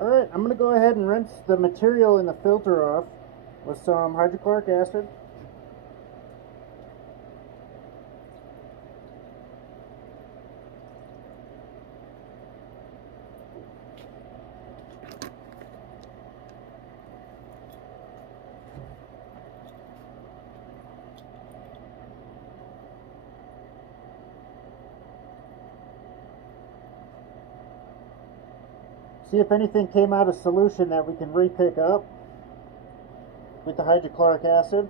Alright, I'm going to go ahead and rinse the material in the filter off with some hydrochloric acid. See if anything came out of solution that we can re-pick up with the hydrochloric acid.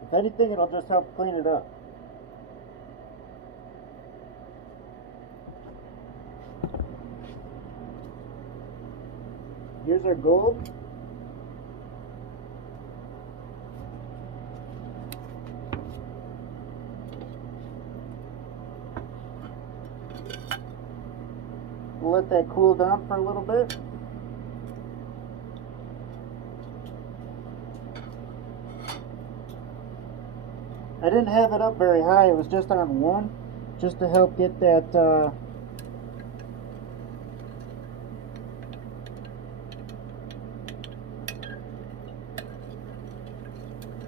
If anything, it'll just help clean it up. Here's our gold. We'll let that cool down for a little bit. I didn't have it up very high, it was just on 1, just to help get that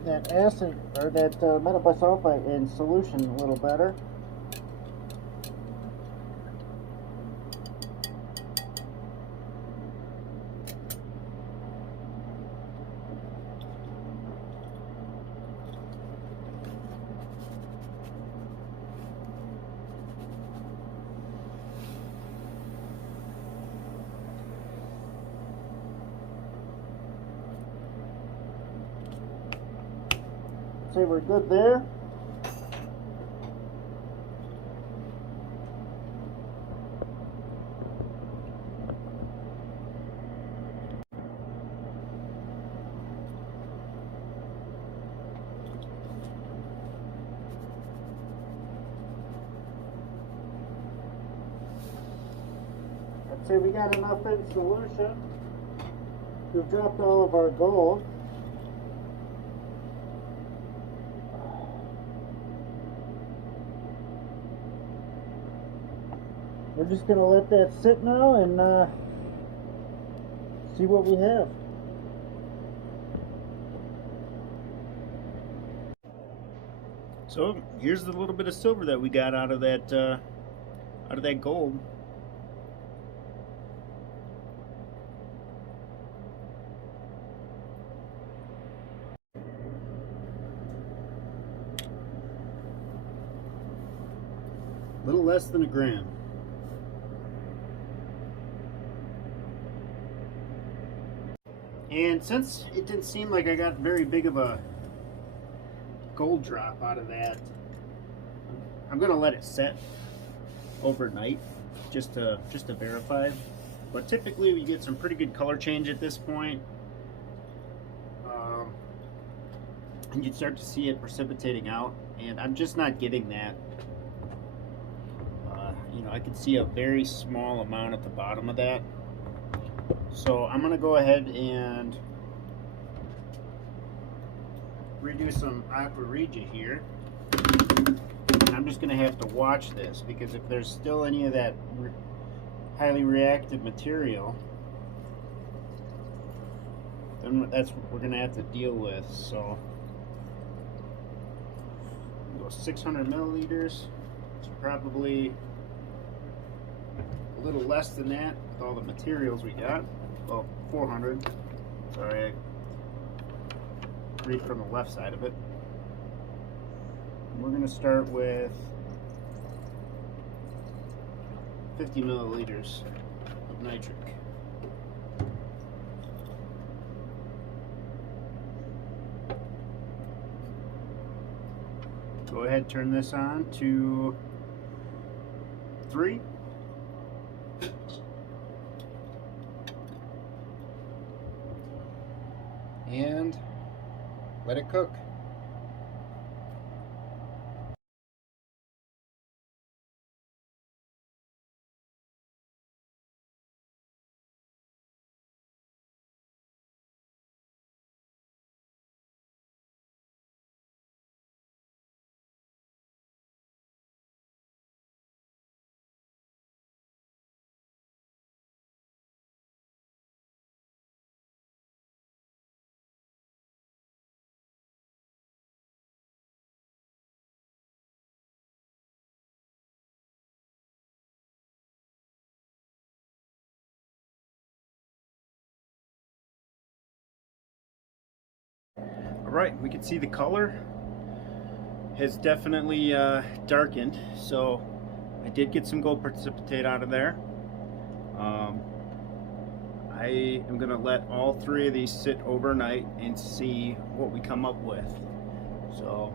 that acid, or that metal bisulfite in solution a little better. Say we're good there. I'd say we got enough in solution. We've dropped all of our gold. We're just going to let that sit now and see what we have. So here's the little bit of silver that we got out of that gold. A little less than a gram. And since it didn't seem like I got very big of a gold drop out of that, I'm gonna let it set overnight just to verify. But typically we get some pretty good color change at this point, and you'd start to see it precipitating out, and I'm just not getting that. You know, I can see a very small amount at the bottom of that. So I'm going to go ahead and redo some aqua regia here. I'm just going to have to watch this, because if there's still any of that highly reactive material, then that's what we're going to have to deal with. So go 600 milliliters. It's probably a little less than that with all the materials we got. Well, 400. Sorry, I read from the left side of it. And we're going to start with 50 milliliters of nitric. Go ahead, turn this on to 3. And let it cook. Alright, we can see the color has definitely darkened, so I did get some gold precipitate out of there. I am going to let all three of these sit overnight and see what we come up with. So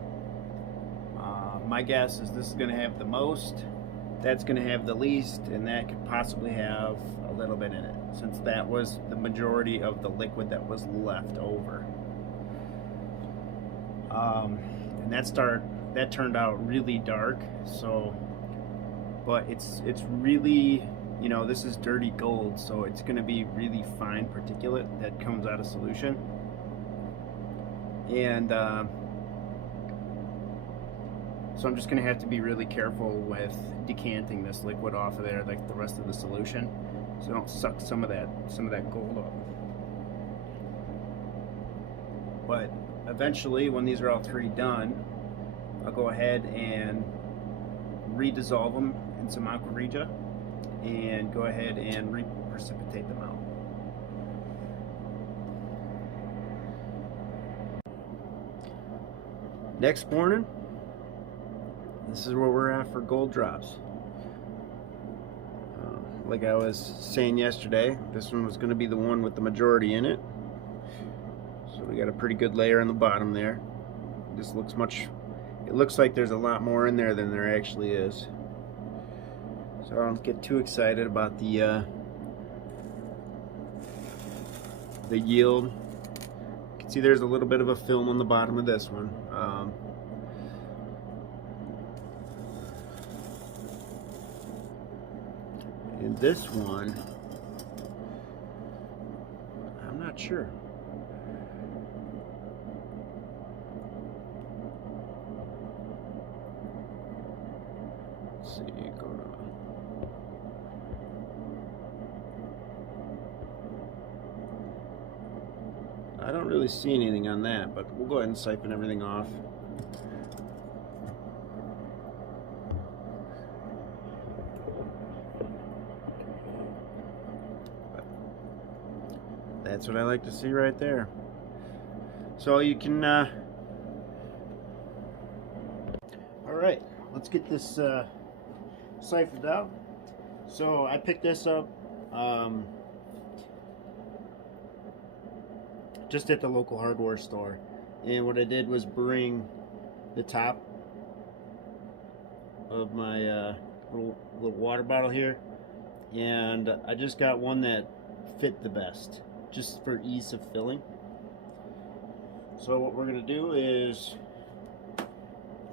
my guess is this is going to have the most, that's going to have the least, and that could possibly have a little bit in it, since that was the majority of the liquid that was left over. And that turned out really dark. So, but it's really, you know, this is dirty gold, so it's going to be really fine particulate that comes out of solution. And so I'm just going to have to be really careful with decanting this liquid off of there, like the rest of the solution, so I don't suck some of that gold up. But eventually, when these are all three done, I'll go ahead and redissolve them in some aqua regia and go ahead and reprecipitate them out. Next morning, this is where we're at for gold drops. Like I was saying yesterday, this one was going to be the one with the majority in it. So we got a pretty good layer on the bottom there. This looks it looks like there's a lot more in there than there actually is. So I don't get too excited about the yield. You can see there's a little bit of a film on the bottom of this one. And this one, I'm not sure. Let's see, go to. I don't really see anything on that, but we'll go ahead and siphon everything off. That's what I like to see right there. So you can alright, let's get this siphoned out. So I picked this up just at the local hardware store, and what I did was bring the top of my little water bottle here, and I just got one that fit the best, just for ease of filling. So what we're going to do is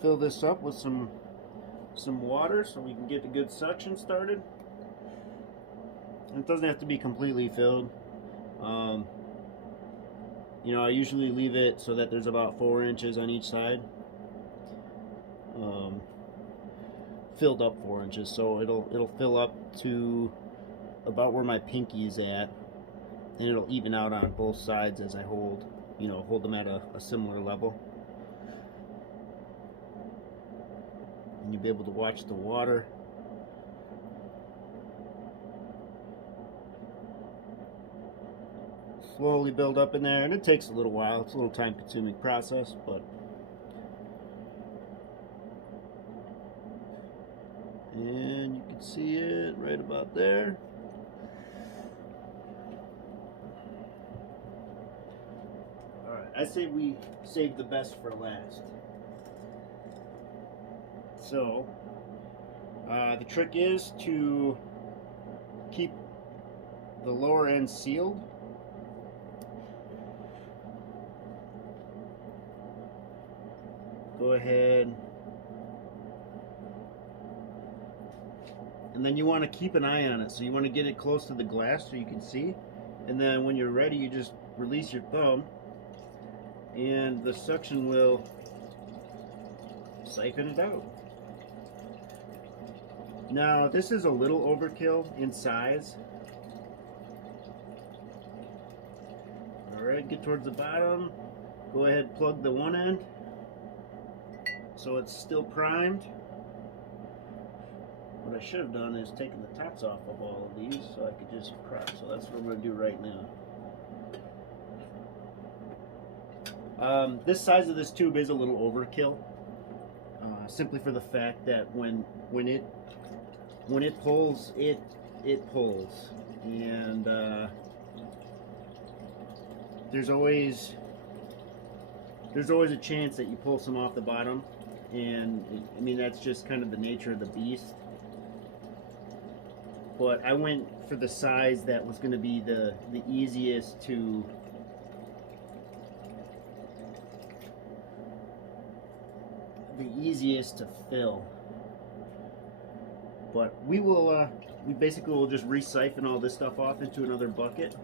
fill this up with some water so we can get the good suction started. And it doesn't have to be completely filled. You know, I usually leave it so that there's about 4 inches on each side. Filled up 4 inches, so it'll fill up to about where my pinky's at, and it'll even out on both sides as I hold them at a similar level. And you'll be able to watch the water slowly build up in there, and it takes a little while. It's a little time-consuming process, but and you can see it right about there. Alright, I say we save the best for last. So the trick is to keep the lower end sealed. Go ahead, and then you want to keep an eye on it, so you want to get it close to the glass so you can see, and then when you're ready you just release your thumb and the suction will siphon it out. Now this is a little overkill in size. Alright, get towards the bottom, go ahead, plug the one end so it's still primed. What I should have done is taken the tops off of all of these so I could just prop. So that's what I'm going to do right now. This size of this tube is a little overkill, simply for the fact that when it pulls, it pulls, and there's always a chance that you pull some off the bottom, and I mean that's just kind of the nature of the beast. But I went for the size that was going to be the easiest to fill. But we basically will just re-siphon all this stuff off into another bucket.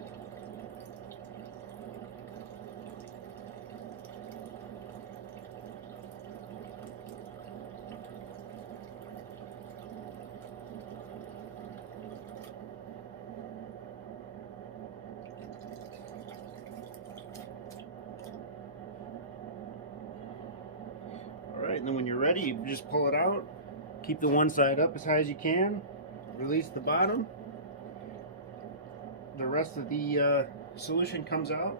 And then when you're ready, you just pull it out, keep the one side up as high as you can, release the bottom, the rest of the solution comes out,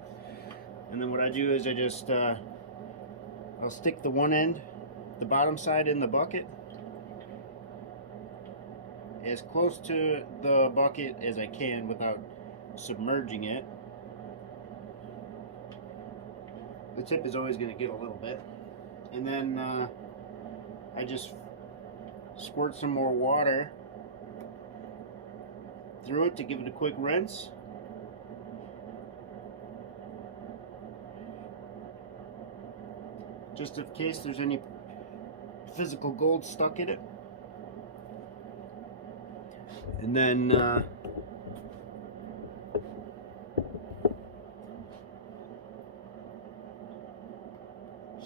and then what I do is I just I'll stick the one end, the bottom side, in the bucket as close to the bucket as I can without submerging it. The tip is always going to get a little bit. And then I just squirt some more water through it to give it a quick rinse. Just in case there's any physical gold stuck in it. And then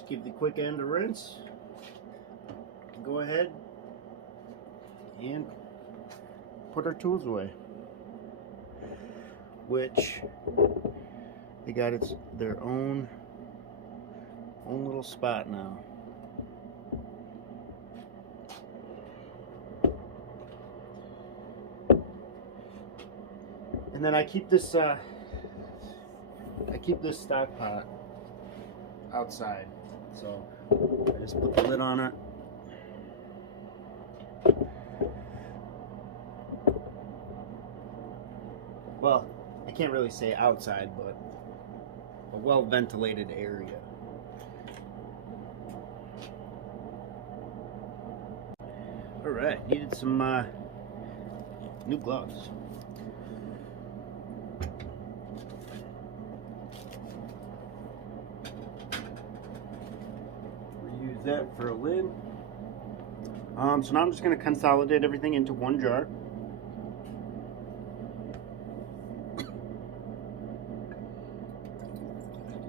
give the quick end a rinse. Go ahead and put our tools away, which they got their own little spot now. And then I keep this stock pot outside. So I just put the lid on it. Well, I can't really say outside, but a well-ventilated area. Alright, needed some new gloves. That for a lid. So now I'm just going to consolidate everything into one jar.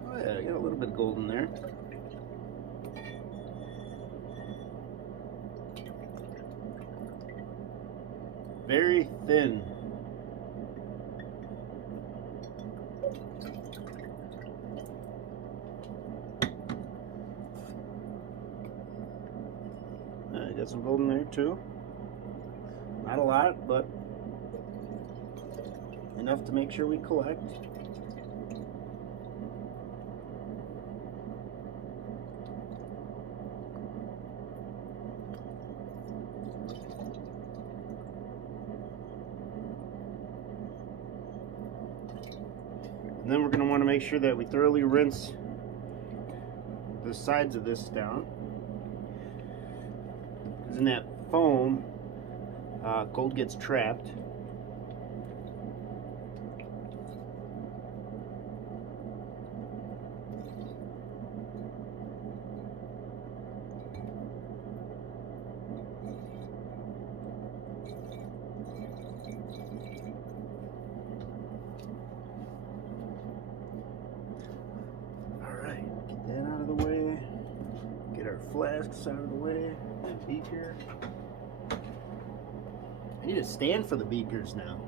Oh yeah, I got a little bit of gold in there. Very thin. Got some gold in there too. Not a lot, but enough to make sure we collect. And then we're going to want to make sure that we thoroughly rinse the sides of this down. In that foam, gold gets trapped. Alright, get that out of the way. Get our flasks out of the way. Beaker. I need a stand for the beakers now.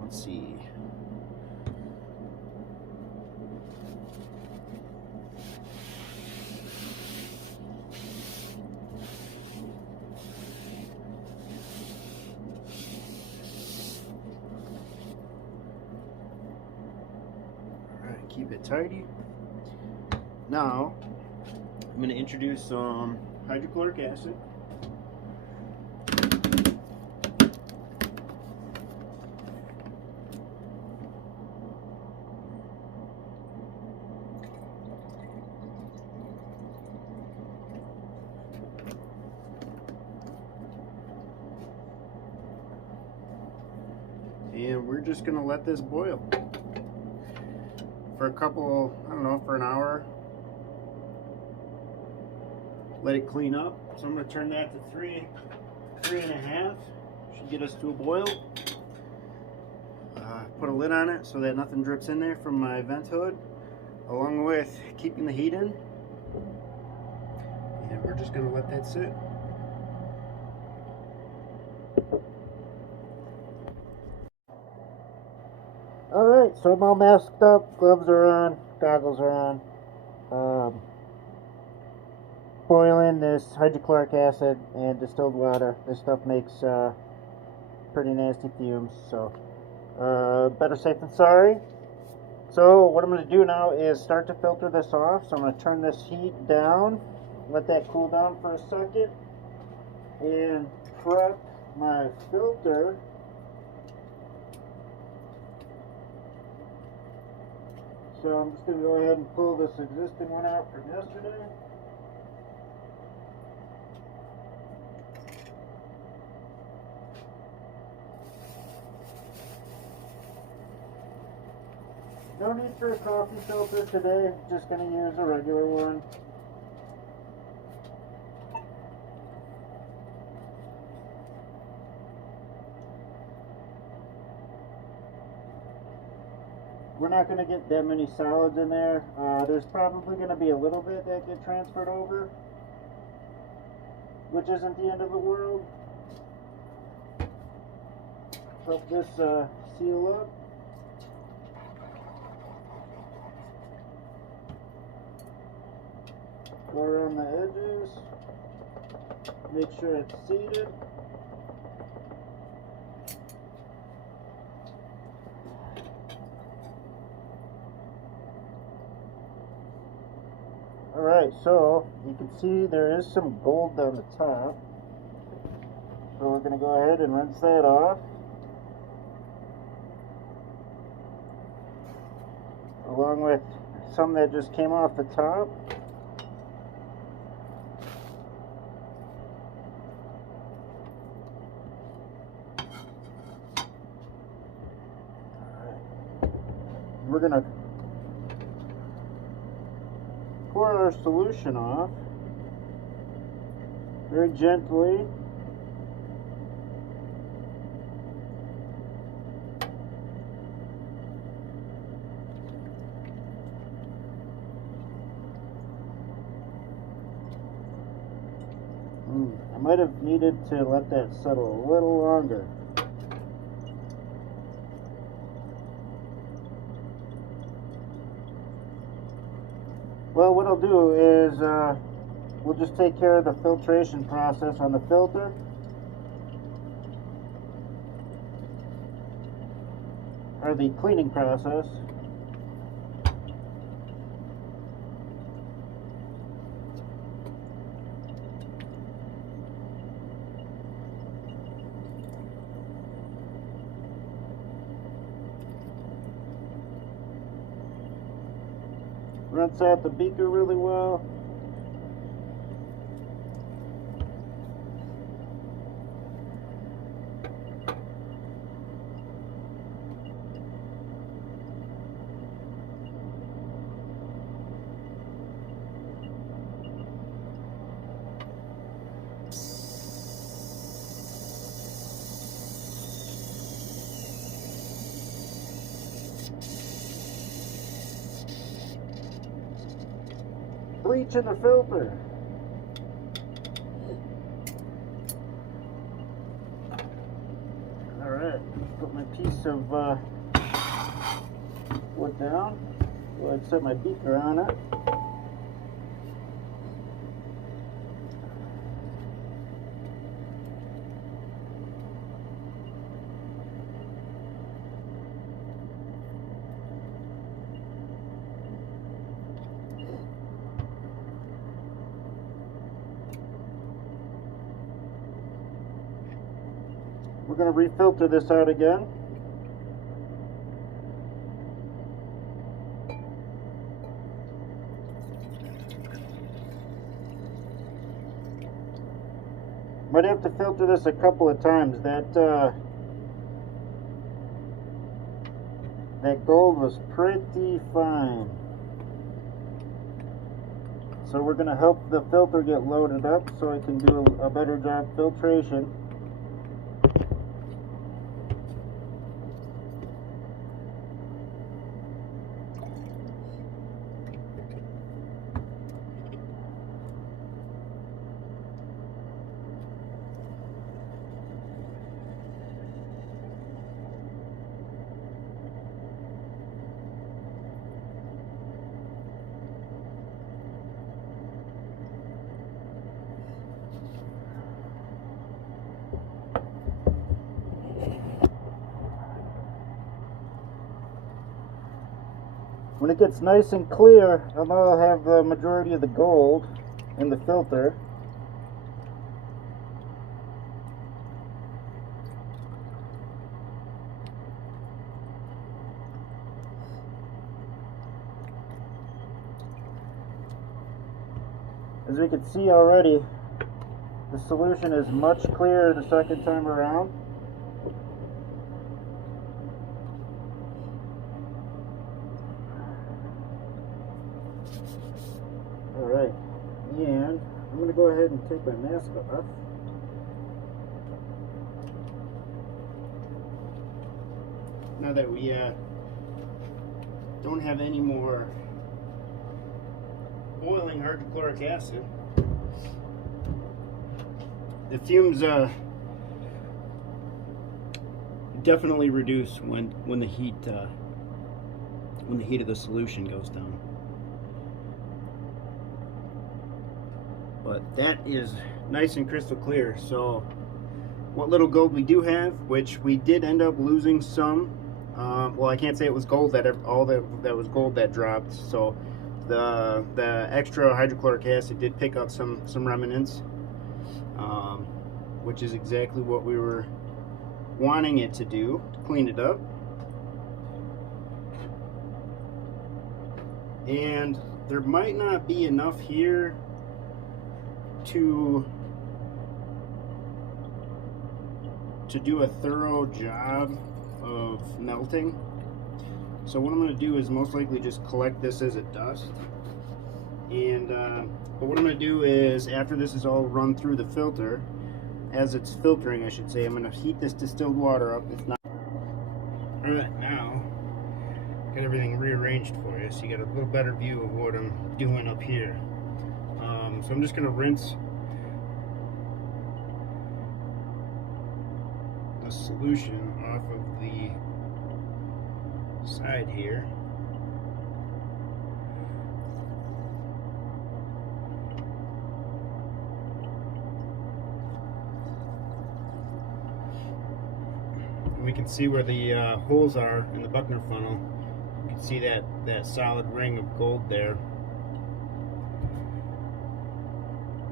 Let's see. Alright, keep it tidy. Now, I'm going to introduce some hydrochloric acid. And we're just going to let this boil for a couple, I don't know, for an hour. Let it clean up. So I'm going to turn that to 3.5. Should get us to a boil. Put a lid on it so that nothing drips in there from my vent hood, along with keeping the heat in. And we're just going to let that sit. Alright, so I'm all masked up, gloves are on, goggles are on. Boiling this hydrochloric acid and distilled water. This stuff makes pretty nasty fumes, so better safe than sorry. So what I'm going to do now is start to filter this off. So I'm going to turn this heat down, let that cool down for a second, and prep my filter. So I'm just going to go ahead and pull this existing one out from yesterday. No need for a coffee filter today, just going to use a regular one. We're not going to get that many solids in there. There's probably going to be a little bit that get transferred over, which isn't the end of the world. Help this seal up. Go around the edges. Make sure it's seated. Alright, so you can see there is some gold down the top. So we're going to go ahead and rinse that off. Along with some that just came off the top. We're going to pour our solution off very gently. I might have needed to let that settle a little longer. Well, what I'll do is we'll just take care of the filtration process on the filter. Or the cleaning process. Rinse out the beaker really well. Bleach in the filter. Alright, put my piece of wood down. Go ahead and set my beaker on it. We're going to refilter this out again. Might have to filter this a couple of times. That gold was pretty fine. So we're going to help the filter get loaded up so it can do a better job filtration. When it gets nice and clear, I'll have the majority of the gold in the filter. As we can see already, the solution is much clearer the second time around. Alright, and I'm going to go ahead and take my mask off. Now that we don't have any more boiling hydrochloric acid, the fumes definitely reduce when the heat of the solution goes down. But that is nice and crystal clear. So what little gold we do have, which we did end up losing some, well, I can't say it was gold that was gold that dropped. So the extra hydrochloric acid did pick up some remnants, which is exactly what we were wanting it to do, to clean it up. And there might not be enough here to do a thorough job of melting. So what I'm going to do is most likely just collect this as a dust. And but what I'm going to do is, after this is all run through the filter, as it's filtering I should say, I'm going to heat this distilled water up. It's not alright. Now got everything rearranged for you so you get a little better view of what I'm doing up here. So I'm just going to rinse the solution off of the side here. And we can see where the holes are in the Buckner funnel. You can see that solid ring of gold there.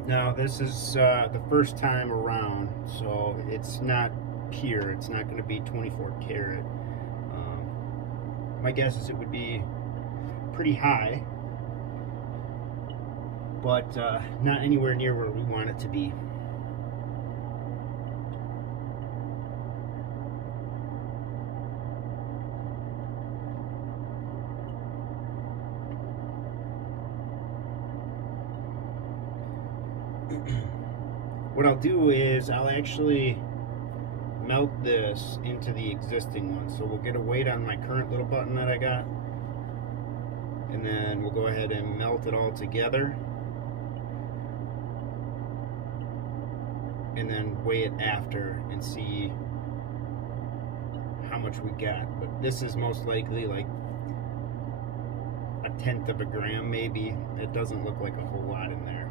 Now this is the first time around, so it's not pure. It's not going to be 24 karat. My guess is it would be pretty high, but not anywhere near where we want it to be. What I'll do is I'll actually melt this into the existing one. So we'll get a weight on my current little button that I got, and then we'll go ahead and melt it all together, and then weigh it after and see how much we got. But this is most likely like 1/10 of a gram maybe. It doesn't look like a whole lot in there.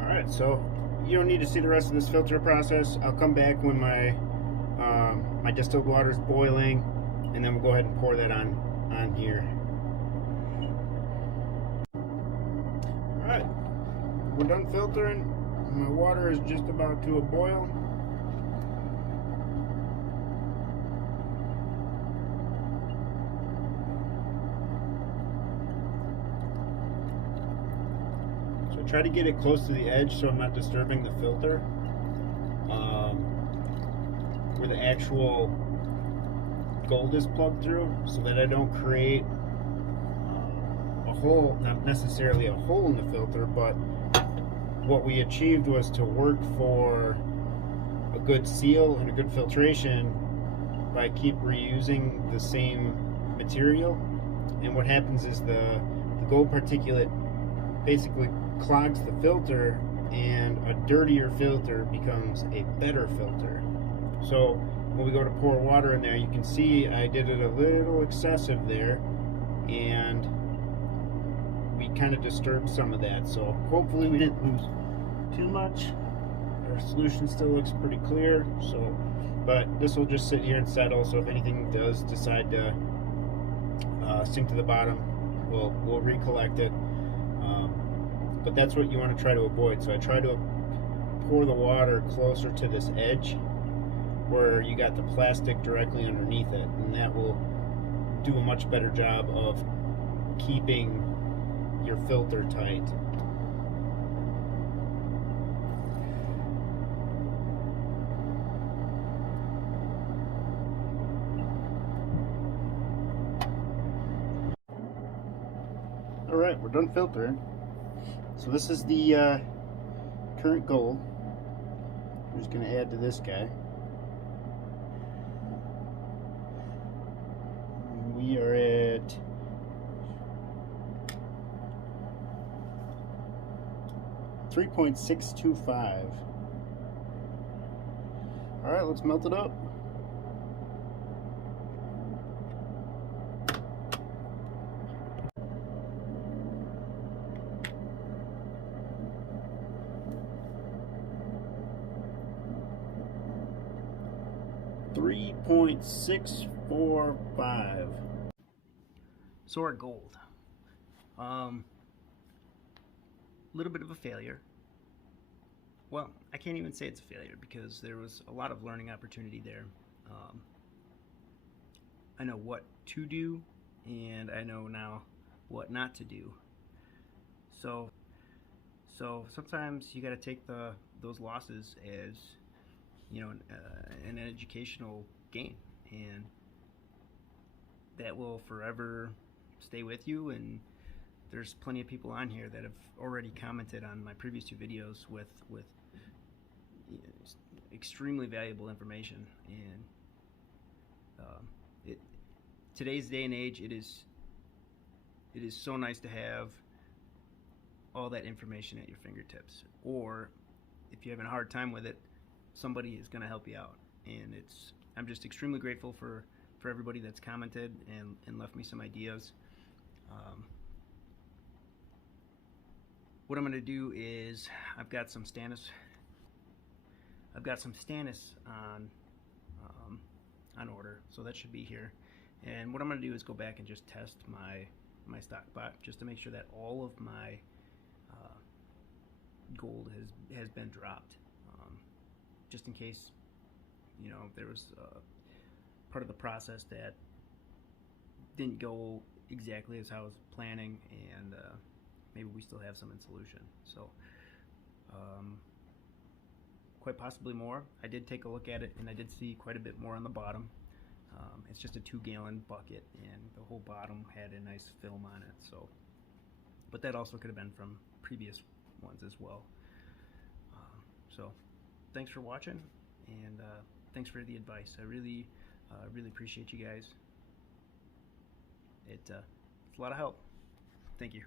Alright, so you don't need to see the rest of this filter process. I'll come back when my my distilled water is boiling, and then we'll go ahead and pour that on here. we're done filtering. My water is just about to a boil. So try to get it close to the edge so I'm not disturbing the filter. Where the actual gold is plugged through, so that I don't create a hole, not necessarily a hole in the filter, but what we achieved was to work for a good seal and a good filtration by keep reusing the same material. And what happens is the gold particulate basically clogs the filter, and a dirtier filter becomes a better filter. So when we go to pour water in there, you can see I did it a little excessive there, and we kind of disturbed some of that. So hopefully we didn't lose too much. Our solution still looks pretty clear. So, but this will just sit here and settle. So if anything does decide to sink to the bottom, we'll recollect it. But that's what you want to try to avoid. So I try to pour the water closer to this edge, where you got the plastic directly underneath it, and that will do a much better job of keeping your filter tight. Alright, we're done filtering. So this is the current gold. We're just going to add to this guy. We are at 3.625. All right, let's melt it up. $3.645. So our gold, little bit of a failure. Well, I can't even say it's a failure because there was a lot of learning opportunity there. I know what to do, and I know now what not to do. So sometimes you got to take those losses as, you know, an educational gain, and that will forever stay with you. And there's plenty of people on here that have already commented on my previous two videos with you know, extremely valuable information. And today's day and age, it is so nice to have all that information at your fingertips. Or if you're having a hard time with it, somebody is going to help you out. And I'm just extremely grateful for everybody that's commented and left me some ideas. What I'm going to do is I've got some Stannis on order, so that should be here. And what I'm going to do is go back and just test my stock bot just to make sure that all of my gold has been dropped, just in case, you know, there was part of the process that didn't go exactly as I was planning, and maybe we still have some in solution. So quite possibly more. I did take a look at it, and I did see quite a bit more on the bottom. It's just a 2-gallon bucket, and the whole bottom had a nice film on it. So, but that also could have been from previous ones as well. So thanks for watching, and thanks for the advice. I really appreciate you guys. It's a lot of help. Thank you.